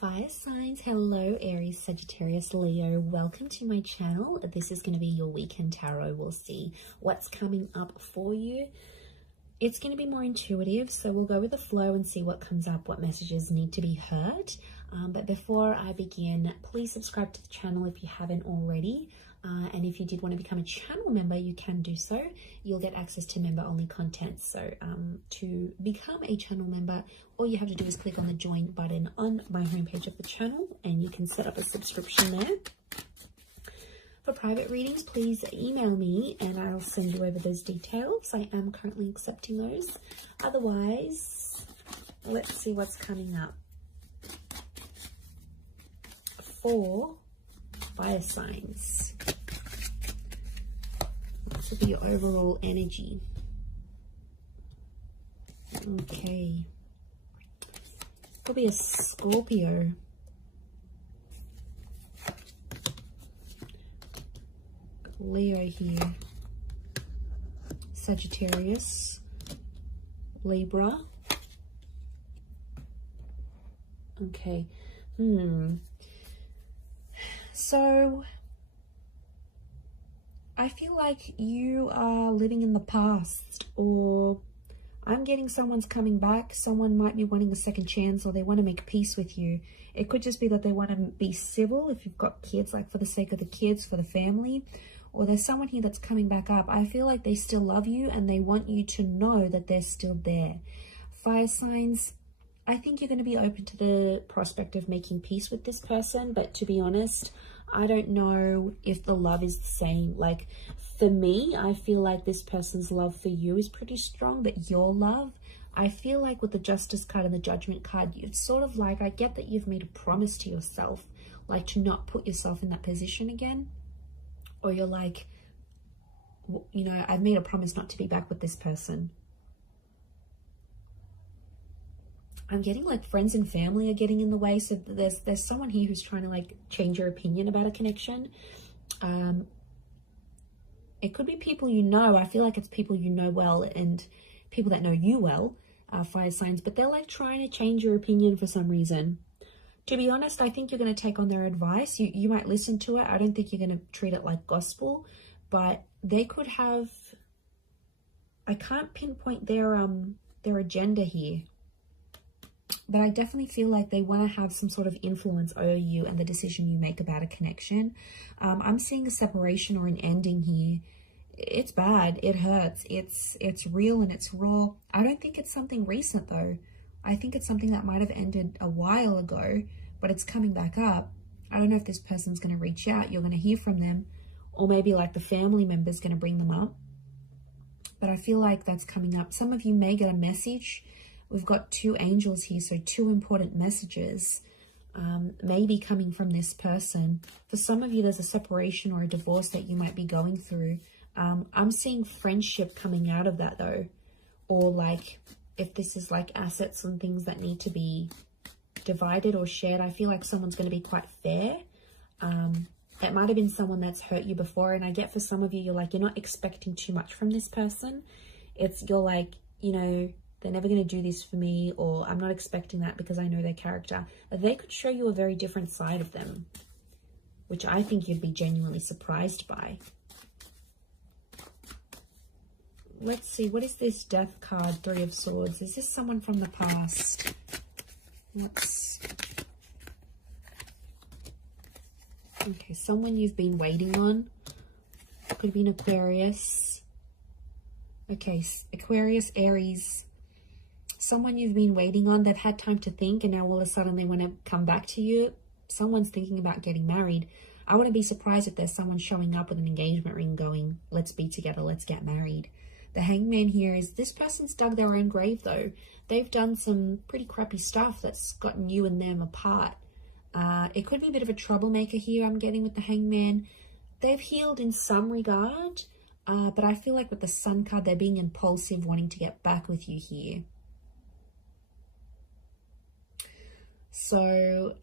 Fire signs, hello Aries, Sagittarius, Leo, welcome to my channel. This is going to be your weekend tarot. We'll see what's coming up for you. It's going to be more intuitive, so we'll go with the flow and see what comes up, what messages need to be heard. But before I begin, please subscribe to the channel if you haven't already. And if you did want to become a channel member, you can do so. You'll get access to member-only content. So to become a channel member, all you have to do is click on the join button on my homepage of the channel, and you can set up a subscription there. For private readings, please email me and I'll send you over those details. I am currently accepting those. Otherwise, let's see what's coming up for fire signs. This will be your overall energy. Okay. Could be a Scorpio. Leo here. Sagittarius. Libra. Okay. So I feel like you are living in the past, or I'm getting someone's coming back. Someone might be wanting a second chance, or they want to make peace with you. It could just be that they want to be civil if you've got kids, like for the sake of the kids, for the family. Or there's someone here that's coming back up. I feel like they still love you and they want you to know that they're still there. Fire signs, I think you're going to be open to the prospect of making peace with this person. But to be honest, I don't know if the love is the same. Like for me, I feel like this person's love for you is pretty strong, but your love, I feel like with the Justice card and the Judgment card, it's sort of like, I get that you've made a promise to yourself, like to not put yourself in that position again. Or you're like, you know, I've made a promise not to be back with this person. I'm getting like friends and family are getting in the way. So there's someone here who's trying to like change your opinion about a connection. It could be people you know. I feel like it's people you know well and people that know you well, fire signs. But they're like trying to change your opinion for some reason. To be honest, I think you're going to take on their advice. You might listen to it. I don't think you're going to treat it like gospel. But they could have... I can't pinpoint their agenda here. But I definitely feel like they want to have some sort of influence over you and the decision you make about a connection. I'm seeing a separation or an ending here. It's bad. It hurts. It's real and it's raw. I don't think it's something recent though. I think it's something that might have ended a while ago, but it's coming back up. I don't know if this person's going to reach out. You're going to hear from them, or maybe like the family member's going to bring them up. But I feel like that's coming up. Some of you may get a message. We've got two angels here, so two important messages maybe coming from this person. For some of you, there's a separation or a divorce that you might be going through. I'm seeing friendship coming out of that though, or like if this is like assets and things that need to be divided or shared, I feel like someone's going to be quite fair. It might have been someone that's hurt you before, and I get for some of you, you're like, you're not expecting too much from this person. You're like, you know, they're never going to do this for me, or I'm not expecting that because I know their character. They could show you a very different side of them, which I think you'd be genuinely surprised by. Let's see, what is this Death card, Three of Swords? Is this someone from the past? Okay, someone you've been waiting on. Could be an Aquarius. Okay, Aquarius, Aries. Someone you've been waiting on. They've had time to think, and now all of a sudden they want to come back to you. Someone's thinking about getting married. I wouldn't be surprised if there's someone showing up with an engagement ring going, let's be together, let's get married. The Hangman here is this person's dug their own grave though. They've done some pretty crappy stuff that's gotten you and them apart. It could be a bit of a troublemaker here I'm getting with the Hangman. They've healed in some regard, but I feel like with the Sun card, they're being impulsive, wanting to get back with you here. So,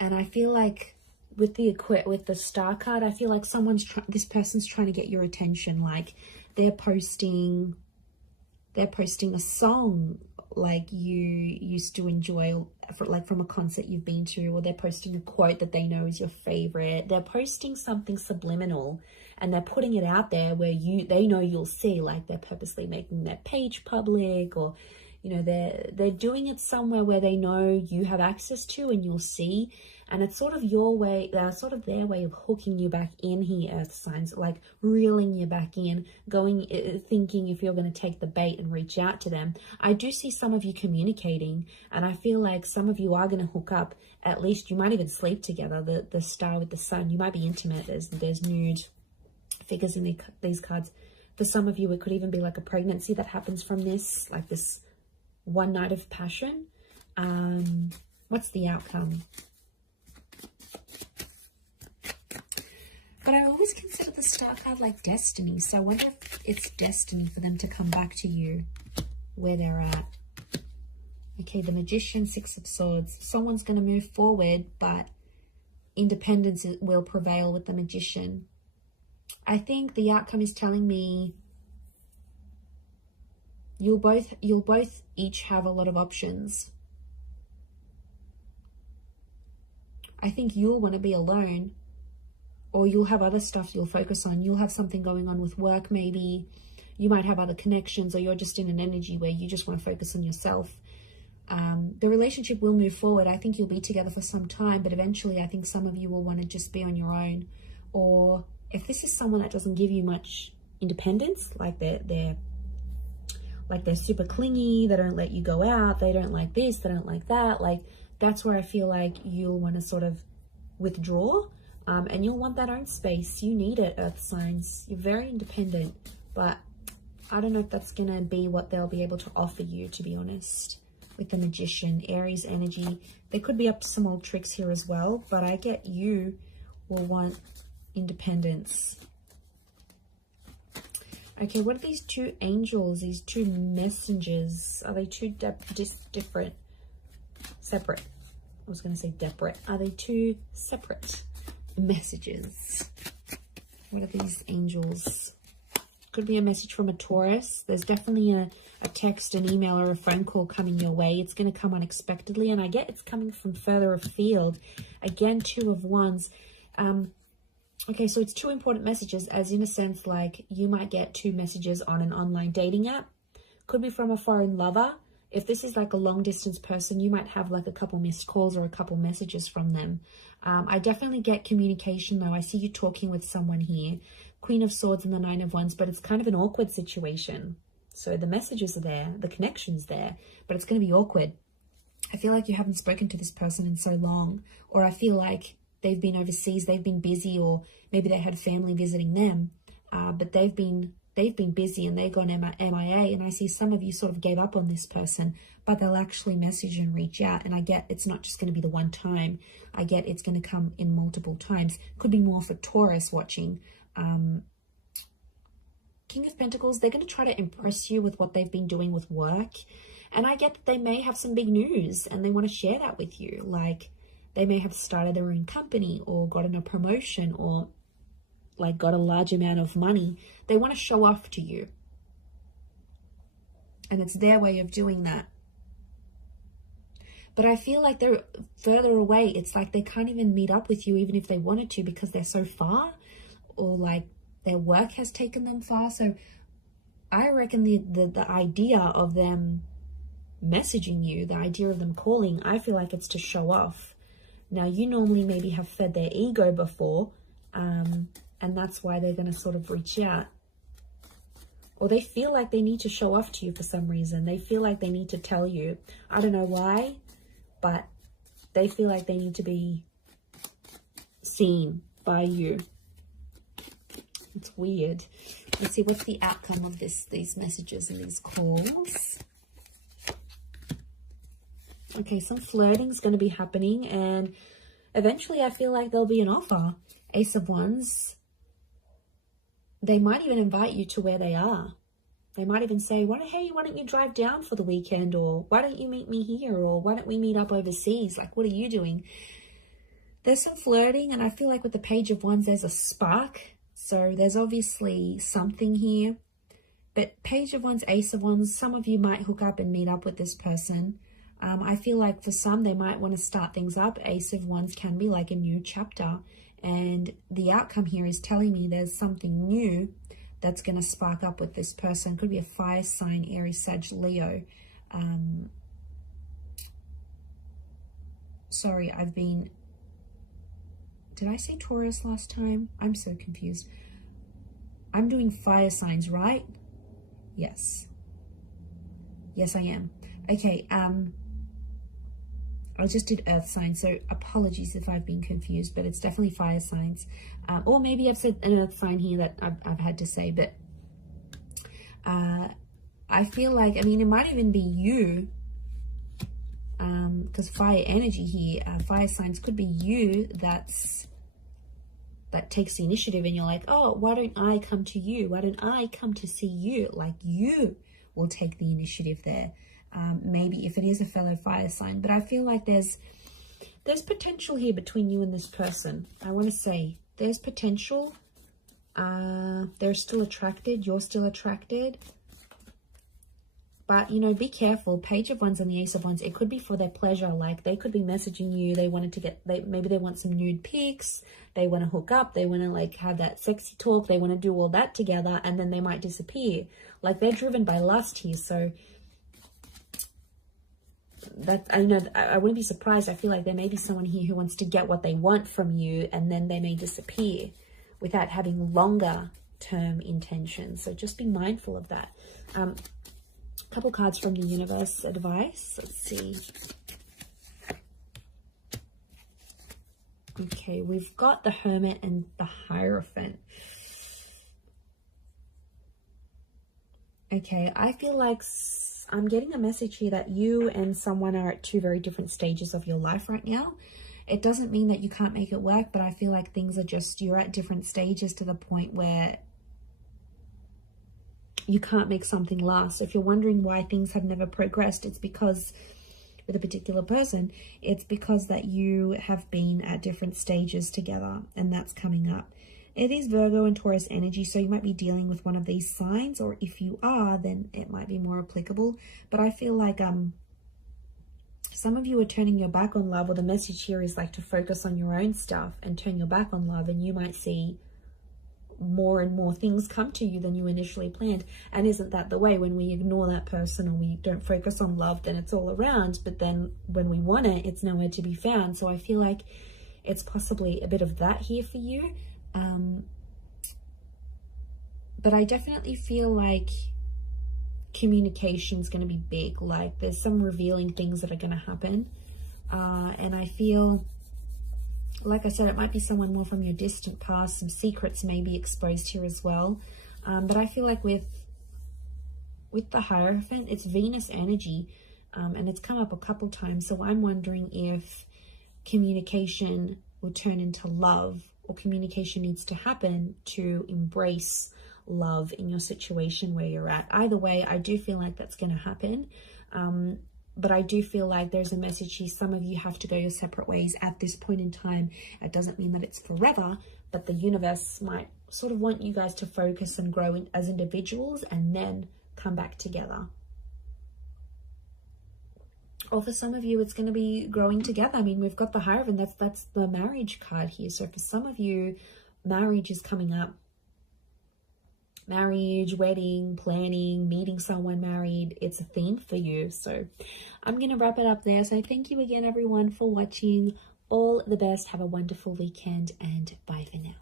and I feel like with the Star card, I feel like this person's trying to get your attention. Like they're posting a song like you used to enjoy, like from a concert you've been to, or they're posting a quote that they know is your favorite. They're posting something subliminal and they're putting it out there where they know you'll see, like they're purposely making their page public, or you know, they're doing it somewhere where they know you have access to and you'll see. And it's sort of your way, sort of their way of hooking you back in here, earth signs, like reeling you back in, thinking if you're going to take the bait and reach out to them. I do see some of you communicating, and I feel like some of you are going to hook up. At least you might even sleep together. The star with the sun, you might be intimate. There's nude figures in these cards. For some of you, it could even be like a pregnancy that happens from this, like this one night of passion. What's the outcome? But I always consider the star card like destiny. So I wonder if it's destiny for them to come back to you where they're at. Okay, the Magician, Six of Swords. Someone's going to move forward, but independence will prevail with the Magician. I think the outcome is telling me you'll both each have a lot of options. I think you'll want to be alone, or you'll have other stuff you'll focus on. You'll have something going on with work, maybe. You might have other connections, or you're just in an energy where you just want to focus on yourself. The relationship will move forward. I think you'll be together for some time, but eventually I think some of you will want to just be on your own. Or if this is someone that doesn't give you much independence, like they're super clingy, they don't let you go out, they don't like this, they don't like that, like that's where I feel like you'll want to sort of withdraw. And you'll want that own space. You need it, earth signs. You're very independent, but I don't know if that's going to be what they'll be able to offer you, to be honest. With the Magician, Aries energy, they could be up to some old tricks here as well, but I get you will want independence. Okay, what are these two angels, these two messengers? Are they two different? Separate. I was going to say separate. Are they two separate messages? What are these angels? Could be a message from a Taurus. There's definitely a text, an email, or a phone call coming your way. It's going to come unexpectedly, and I get it's coming from further afield. Again, Two of Wands. Okay, so it's two important messages, as in a sense, like you might get two messages on an online dating app. Could be from a foreign lover. If this is like a long distance person, you might have like a couple missed calls or a couple messages from them. I definitely get communication though. I see you talking with someone here. Queen of Swords and the Nine of Wands, but it's kind of an awkward situation. So the messages are there, the connection's there, but it's going to be awkward. I feel like you haven't spoken to this person in so long, or I feel like they've been overseas, they've been busy, or maybe they had family visiting them, but they've been busy and they've gone MIA, and I see some of you sort of gave up on this person, but they'll actually message and reach out, and I get it's not just going to be the one time. I get it's going to come in multiple times. Could be more for Taurus watching. King of Pentacles, they're going to try to impress you with what they've been doing with work, and I get that they may have some big news and they want to share that with you. Like they may have started their own company or gotten a promotion or like got a large amount of money. They want to show off to you, and it's their way of doing that. But I feel like they're further away. It's like they can't even meet up with you even if they wanted to, because they're so far, or like their work has taken them far. So I reckon the idea of them messaging you, the idea of them calling, I feel like it's to show off. Now, you normally maybe have fed their ego before, and that's why they're going to sort of reach out. Or they feel like they need to show off to you for some reason. They feel like they need to tell you. I don't know why, but they feel like they need to be seen by you. It's weird. Let's see, what's the outcome of these messages and these calls? Okay, some flirting is going to be happening, and eventually I feel like there'll be an offer. Ace of Wands. They might even invite you to where they are. They might even say, hey, why don't you drive down for the weekend? Or why don't you meet me here? Or why don't we meet up overseas? Like, what are you doing? There's some flirting, and I feel like with the Page of Wands, there's a spark. So there's obviously something here. But Page of Wands, Ace of Wands, some of you might hook up and meet up with this person. I feel like for some, they might want to start things up. Ace of Wands can be like a new chapter. And the outcome here is telling me there's something new that's going to spark up with this person. Could be a fire sign, Aries, Sag, Leo. Sorry, did I say Taurus last time? I'm so confused. I'm doing fire signs, right? Yes. Yes, I am. Okay, I just did earth signs, so apologies if I've been confused, but it's definitely fire signs. Or maybe I've said an earth sign here that I've had to say, but I feel like, I mean, it might even be you, because fire energy here, fire signs could be you that takes the initiative, and you're like, oh, why don't I come to you? Why don't I come to see you? Like, you will take the initiative there. Maybe if it is a fellow fire sign, but I feel like there's potential here between you and this person. I want to say there's potential. They're still attracted. You're still attracted. But, you know, be careful. Page of Wands and the Ace of Wands, it could be for their pleasure. Like, they could be messaging you. They wanted to maybe they want some nude pics. They want to hook up. They want to, like, have that sexy talk. They want to do all that together, and then they might disappear. Like, they're driven by lust here. So that, I know, I wouldn't be surprised. I feel like there may be someone here who wants to get what they want from you, and then they may disappear without having longer term intentions. So just be mindful of that. Couple cards from the universe advice. Let's see. Okay, we've got the Hermit and the Hierophant. Okay, I feel like I'm getting a message here that you and someone are at two very different stages of your life right now. It doesn't mean that you can't make it work, but I feel like things are just, you're at different stages to the point where you can't make something last. So if you're wondering why things have never progressed, it's because with a particular person, it's because that you have been at different stages together, and that's coming up. It is Virgo and Taurus energy, so you might be dealing with one of these signs, or if you are, then it might be more applicable. But I feel like some of you are turning your back on love, or the message here is like to focus on your own stuff and turn your back on love, and you might see more and more things come to you than you initially planned. And isn't that the way? When we ignore that person or we don't focus on love, then it's all around, but then when we want it, it's nowhere to be found. So I feel like it's possibly a bit of that here for you. But I definitely feel like communication is going to be big. Like, there's some revealing things that are going to happen. And I feel, like I said, it might be someone more from your distant past. Some secrets may be exposed here as well. But I feel like with the Hierophant, it's Venus energy, and it's come up a couple times. So I'm wondering if communication will turn into love, or communication needs to happen to embrace love in your situation where you're at. Either way, I do feel like that's going to happen. But I do feel like there's a message here. Some of you have to go your separate ways at this point in time. It doesn't mean that it's forever, but the universe might sort of want you guys to focus and grow as individuals and then come back together. Or for some of you, it's going to be growing together. I mean, we've got the Hierophant. That's the marriage card here. So for some of you, marriage is coming up. Marriage, wedding, planning, meeting someone married, it's a theme for you. So I'm going to wrap it up there. So thank you again, everyone, for watching. All the best. Have a wonderful weekend, and bye for now.